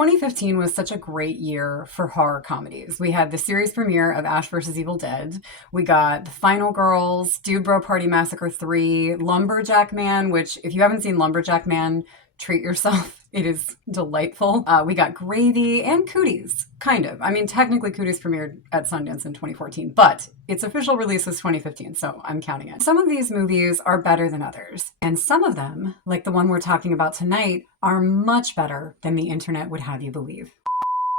2015 was such a great year for horror comedies. We had the series premiere of Ash vs. Evil Dead. We got The Final Girls, Dude Bro Party Massacre 3, Lumberjack Man, which if you haven't seen Lumberjack Man, treat yourself. It is delightful. We got Gravy and Cooties, kind of. I mean, technically Cooties premiered at Sundance in 2014, but its official release was 2015, so I'm counting it. Some of these movies are better than others, and some of them, like the one we're talking about tonight, are much better than the internet would have you believe.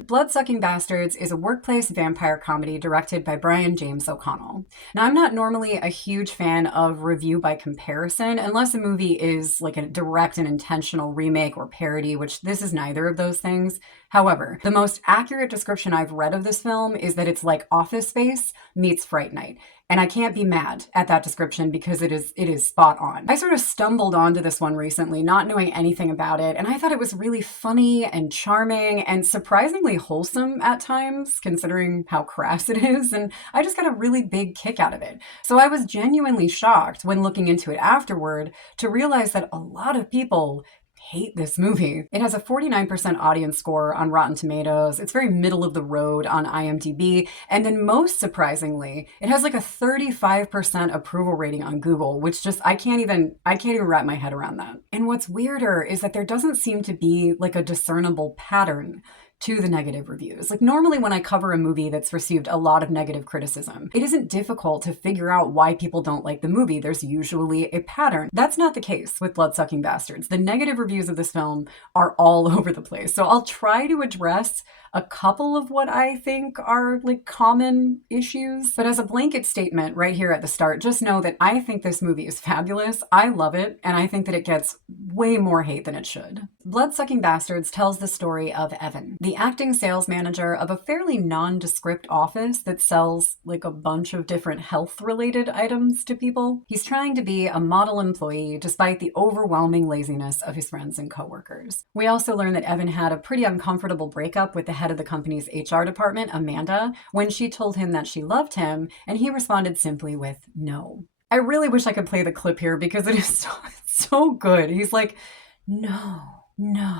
Bloodsucking Bastards is a workplace vampire comedy directed by Brian James O'Connell. Now, I'm not normally a huge fan of review by comparison, unless a movie is like a direct and intentional remake or parody, which this is neither of those things. However, the most accurate description I've read of this film is that it's like Office Space meets Fright Night. And I can't be mad at that description because it is spot on. I sort of stumbled onto this one recently, not knowing anything about it, and I thought it was really funny and charming and surprisingly wholesome at times, considering how crass it is, and I just got a really big kick out of it. So I was genuinely shocked when looking into it afterward to realize that a lot of people hate this movie. It has a 49% audience score on Rotten Tomatoes. It's very middle of the road on IMDb. And then most surprisingly, it has like a 35% approval rating on Google, which just, I can't even wrap my head around that. And what's weirder is that there doesn't seem to be like a discernible pattern to the negative reviews. Like normally when I cover a movie that's received a lot of negative criticism, it isn't difficult to figure out why people don't like the movie. There's usually a pattern. That's not the case with Bloodsucking Bastards. The negative reviews of this film are all over the place. So I'll try to address a couple of what I think are like common issues. But as a blanket statement right here at the start, just know that I think this movie is fabulous. I love it. And I think that it gets way more hate than it should. Bloodsucking Bastards tells the story of Evan, the acting sales manager of a fairly nondescript office that sells like a bunch of different health-related items to people. He's trying to be a model employee despite the overwhelming laziness of his friends and coworkers. We also learn that Evan had a pretty uncomfortable breakup with the head of the company's HR department, Amanda, when she told him that she loved him, and he responded simply with no. I really wish I could play the clip here because it is so good. He's like, no, no,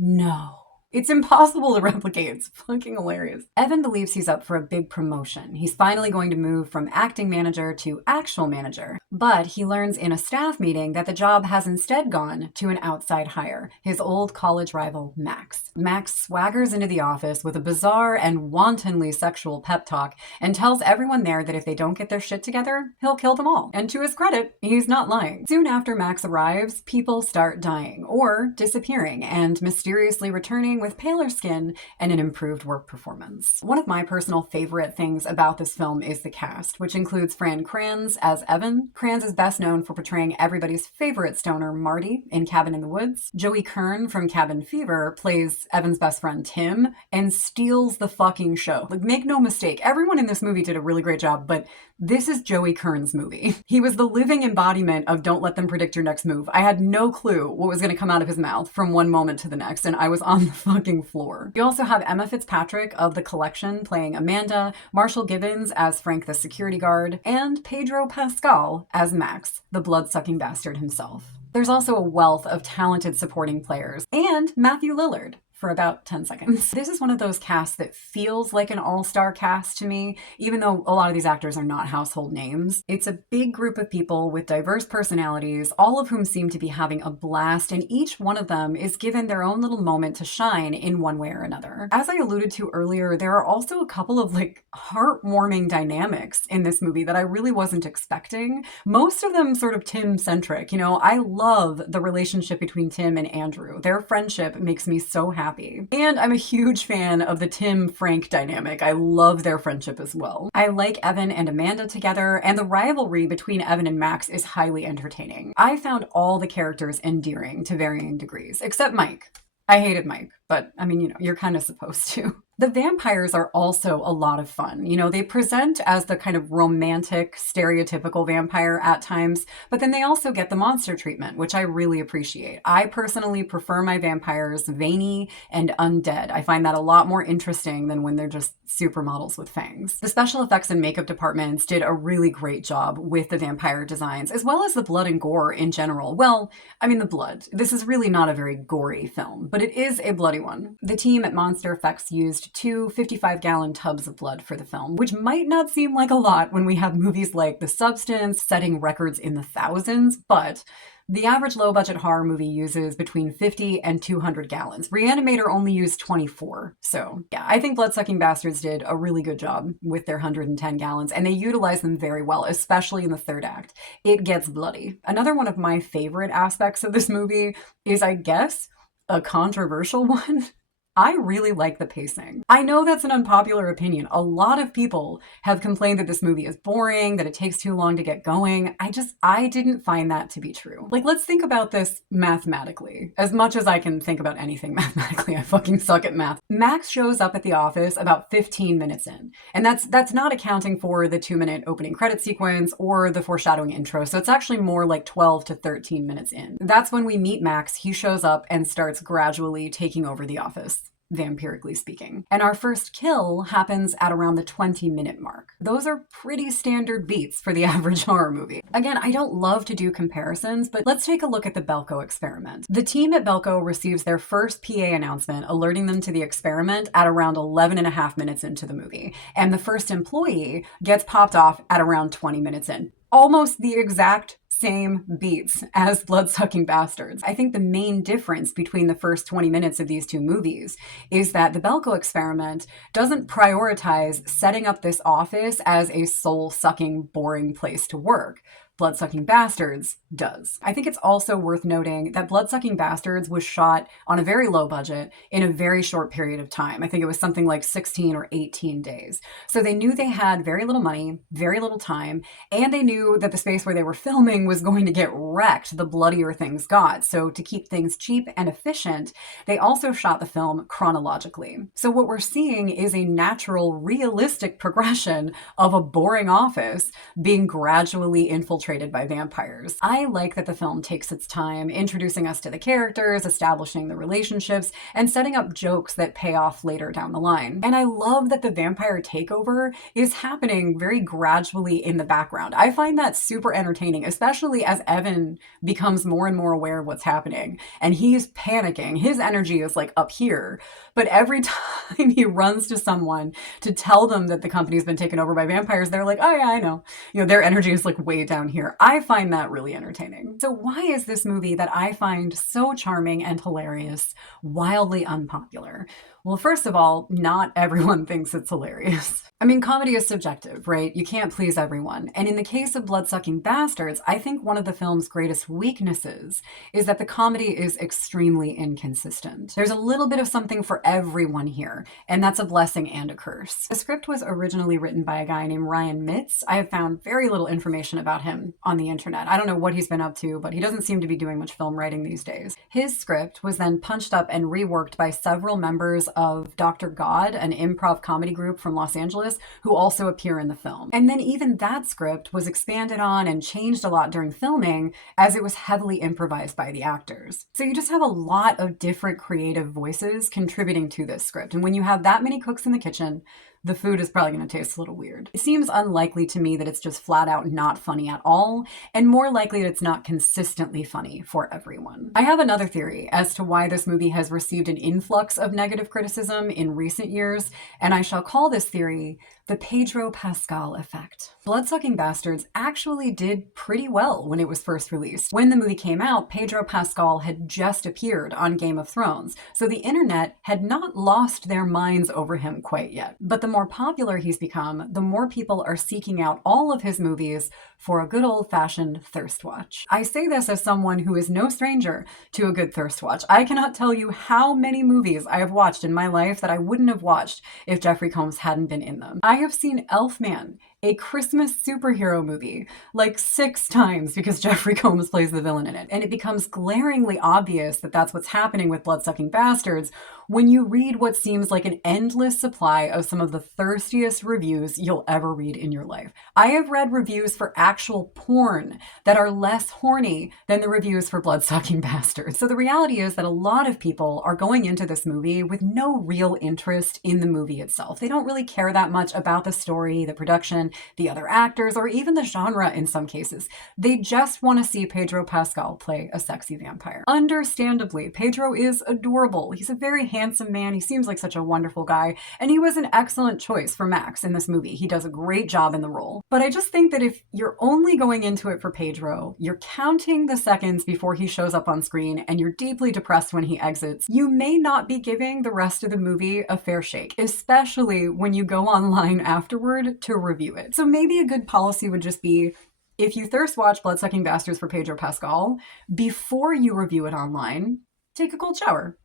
no. It's impossible to replicate. It's fucking hilarious. Evan believes he's up for a big promotion. He's finally going to move from acting manager to actual manager. But he learns in a staff meeting that the job has instead gone to an outside hire, his old college rival, Max. Max swaggers into the office with a bizarre and wantonly sexual pep talk and tells everyone there that if they don't get their shit together, he'll kill them all. And to his credit, he's not lying. Soon after Max arrives, people start dying or disappearing and mysteriously returning with paler skin and an improved work performance. One of my personal favorite things about this film is the cast, which includes Fran Kranz as Evan. Kranz is best known for portraying everybody's favorite stoner, Marty, in Cabin in the Woods. Joey Kern from Cabin Fever plays Evan's best friend, Tim, and steals the fucking show. Like, make no mistake, everyone in this movie did a really great job, but this is Joey Kern's movie. He was the living embodiment of don't let them predict your next move. I had no clue what was going to come out of his mouth from one moment to the next, and I was on the fucking floor. You also have Emma Fitzpatrick of The Collection playing Amanda, Marshall Gibbons as Frank the security guard, and Pedro Pascal as Max, the blood-sucking bastard himself. There's also a wealth of talented supporting players, and Matthew Lillard for about 10 seconds. This is one of those casts that feels like an all-star cast to me, even though a lot of these actors are not household names. It's a big group of people with diverse personalities, all of whom seem to be having a blast, and each one of them is given their own little moment to shine in one way or another. As I alluded to earlier, there are also a couple of like heartwarming dynamics in this movie that I really wasn't expecting. Most of them sort of Tim-centric. You know, I love the relationship between Tim and Andrew. Their friendship makes me so happy. And I'm a huge fan of the Tim-Frank dynamic. I love their friendship as well. I like Evan and Amanda together, and the rivalry between Evan and Max is highly entertaining. I found all the characters endearing to varying degrees, except Mike. I hated Mike, but I mean, you know, you're kind of supposed to. The vampires are also a lot of fun. You know, they present as the kind of romantic, stereotypical vampire at times, but then they also get the monster treatment, which I really appreciate. I personally prefer my vampires veiny and undead. I find that a lot more interesting than when they're just supermodels with fangs. The special effects and makeup departments did a really great job with the vampire designs, as well as the blood and gore in general. Well, I mean, the blood. This is really not a very gory film, but it is a bloody one. The team at Monster Effects used two 55-gallon tubs of blood for the film, which might not seem like a lot when we have movies like The Substance setting records in the thousands, but the average low-budget horror movie uses between 50 and 200 gallons. Reanimator only used 24. So yeah, I think Bloodsucking Bastards did a really good job with their 110 gallons, and they utilized them very well, especially in the third act. It gets bloody. Another one of my favorite aspects of this movie is, I guess, a controversial one. I really like the pacing. I know that's an unpopular opinion. A lot of people have complained that this movie is boring, that it takes too long to get going. I didn't find that to be true. Like, let's think about this mathematically. As much as I can think about anything mathematically, I fucking suck at math. Max shows up at the office about 15 minutes in. And that's not accounting for the 2-minute opening credit sequence or the foreshadowing intro. So it's actually more like 12 to 13 minutes in. That's when we meet Max. He shows up and starts gradually taking over the office, vampirically speaking. And our first kill happens at around the 20-minute mark. Those are pretty standard beats for the average horror movie. Again, I don't love to do comparisons, but let's take a look at the Belko experiment. The team at Belko receives their first PA announcement alerting them to the experiment at around 11 and a half minutes into the movie. And the first employee gets popped off at around 20 minutes in. Almost the exact same beats as Bloodsucking Bastards. I think the main difference between the first 20 minutes of these two movies is that the Belko experiment doesn't prioritize setting up this office as a soul-sucking, boring place to work. Bloodsucking Bastards does. I think it's also worth noting that Bloodsucking Bastards was shot on a very low budget in a very short period of time. I think it was something like 16 or 18 days. So they knew they had very little money, very little time, and they knew that the space where they were filming was going to get wrecked the bloodier things got. So to keep things cheap and efficient, they also shot the film chronologically. So what we're seeing is a natural, realistic progression of a boring office being gradually infiltrated by vampires. I like that the film takes its time introducing us to the characters, establishing the relationships, and setting up jokes that pay off later down the line. And I love that the vampire takeover is happening very gradually in the background. I find that super entertaining, especially as Evan becomes more and more aware of what's happening. And he's panicking. His energy is like up here. But every time he runs to someone to tell them that the company's been taken over by vampires, they're like, oh yeah, I know. You know, their energy is like way down here. I find that really entertaining. So why is this movie that I find so charming and hilarious wildly unpopular? Well, first of all, not everyone thinks it's hilarious. I mean, comedy is subjective, right? You can't please everyone. And in the case of Bloodsucking Bastards, I think one of the film's greatest weaknesses is that the comedy is extremely inconsistent. There's a little bit of something for everyone here, and that's a blessing and a curse. The script was originally written by a guy named Ryan Mitz. I have found very little information about him on the internet. I don't know what he's been up to, but he doesn't seem to be doing much film writing these days. His script was then punched up and reworked by several members of Dr. God, an improv comedy group from Los Angeles, who also appear in the film. And then even that script was expanded on and changed a lot during filming as it was heavily improvised by the actors. So you just have a lot of different creative voices contributing to this script. And when you have that many cooks in the kitchen, the food is probably going to taste a little weird. It seems unlikely to me that it's just flat out not funny at all, and more likely that it's not consistently funny for everyone. I have another theory as to why this movie has received an influx of negative criticism in recent years, and I shall call this theory the Pedro Pascal effect. Bloodsucking Bastards actually did pretty well when it was first released. When the movie came out, Pedro Pascal had just appeared on Game of Thrones, so the internet had not lost their minds over him quite yet. But the more popular he's become, the more people are seeking out all of his movies for a good old-fashioned thirst watch. I say this as someone who is no stranger to a good thirst watch. I cannot tell you how many movies I have watched in my life that I wouldn't have watched if Jeffrey Combs hadn't been in them. I have seen Elfman a Christmas superhero movie, like 6 times because Jeffrey Combs plays the villain in it. And it becomes glaringly obvious that that's what's happening with Bloodsucking Bastards when you read what seems like an endless supply of some of the thirstiest reviews you'll ever read in your life. I have read reviews for actual porn that are less horny than the reviews for Bloodsucking Bastards. So the reality is that a lot of people are going into this movie with no real interest in the movie itself. They don't really care that much about the story, the production, the other actors, or even the genre in some cases. They just want to see Pedro Pascal play a sexy vampire. Understandably, Pedro is adorable. He's a very handsome man. He seems like such a wonderful guy, and he was an excellent choice for Max in this movie. He does a great job in the role. But I just think that if you're only going into it for Pedro, you're counting the seconds before he shows up on screen, and you're deeply depressed when he exits, you may not be giving the rest of the movie a fair shake, especially when you go online afterward to review it. So maybe a good policy would just be, if you thirst watch Bloodsucking Bastards for Pedro Pascal, before you review it online, take a cold shower.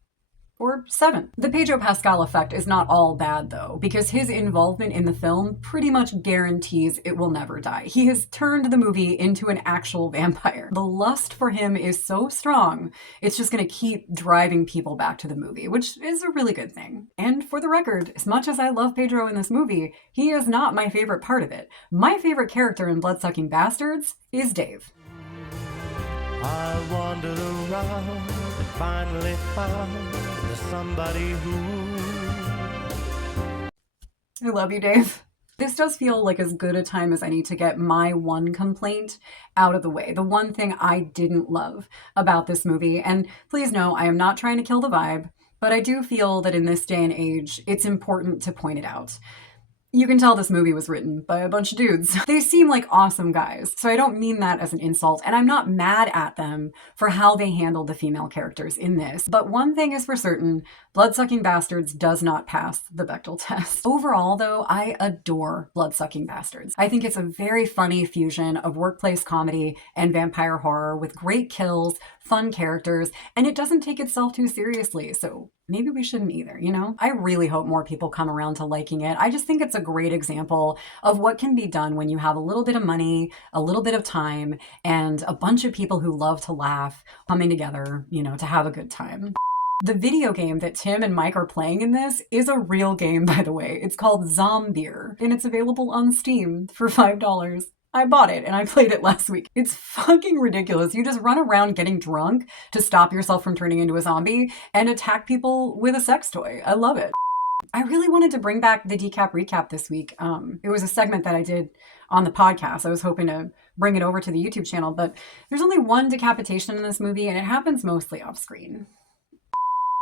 Or 7. The Pedro Pascal effect is not all bad though, because his involvement in the film pretty much guarantees it will never die. He has turned the movie into an actual vampire. The lust for him is so strong, it's just going to keep driving people back to the movie, which is a really good thing. And for the record, as much as I love Pedro in this movie, he is not my favorite part of it. My favorite character in Bloodsucking Bastards is Dave. I wandered around and finally found somebody who... I love you, Dave. This does feel like as good a time as any to get my one complaint out of the way. The one thing I didn't love about this movie, and please know I am not trying to kill the vibe, but I do feel that in this day and age, it's important to point it out. You can tell this movie was written by a bunch of dudes. They seem like awesome guys, so I don't mean that as an insult, and I'm not mad at them for how they handled the female characters in this. But one thing is for certain, Bloodsucking Bastards does not pass the Bechdel test. Overall, though, I adore Bloodsucking Bastards. I think it's a very funny fusion of workplace comedy and vampire horror with great kills, fun characters, and it doesn't take itself too seriously, so maybe we shouldn't either, you know? I really hope more people come around to liking it. I just think it's a great example of what can be done when you have a little bit of money, a little bit of time, and a bunch of people who love to laugh coming together, you know, to have a good time. The video game that Tim and Mike are playing in this is a real game, by the way. It's called Zombier, and it's available on Steam for $5. I bought it and I played it last week. It's fucking ridiculous. You just run around getting drunk to stop yourself from turning into a zombie and attack people with a sex toy. I love it. I really wanted to bring back the decap recap this week. It was a segment that I did on the podcast. I was hoping to bring it over to the YouTube channel, but there's only one decapitation in this movie and it happens mostly off screen.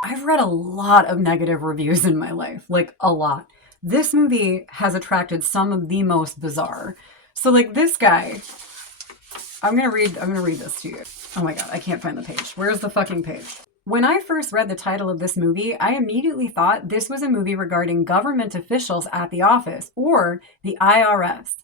I've read a lot of negative reviews in my life, like a lot. This movie has attracted some of the most bizarre. So like this guy, I'm gonna read this to you. Oh my God, I can't find the page. Where's the fucking page? When I first read the title of this movie, I immediately thought this was a movie regarding government officials at the office or the IRS.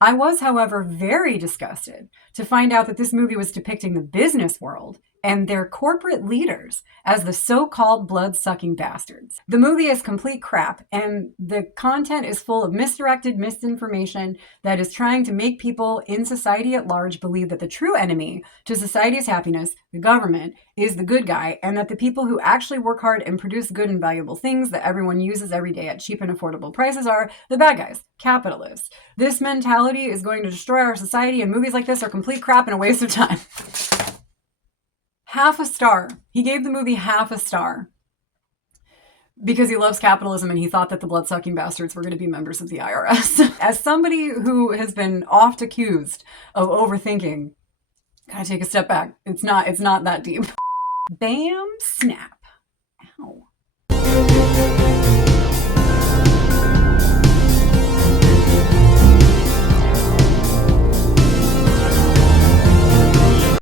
I was, however, very disgusted to find out that this movie was depicting the business world and their corporate leaders as the so-called blood-sucking bastards. The movie is complete crap, and the content is full of misdirected misinformation that is trying to make people in society at large believe that the true enemy to society's happiness, the government, is the good guy, and that the people who actually work hard and produce good and valuable things that everyone uses every day at cheap and affordable prices are the bad guys, capitalists. This mentality is going to destroy our society, and movies like this are complete crap and a waste of time. Half a star. He gave the movie half a star because he loves capitalism and he thought that the blood-sucking bastards were going to be members of the IRS. As somebody who has been oft accused of overthinking, gotta take a step back. It's not that deep. Bam, snap. Ow.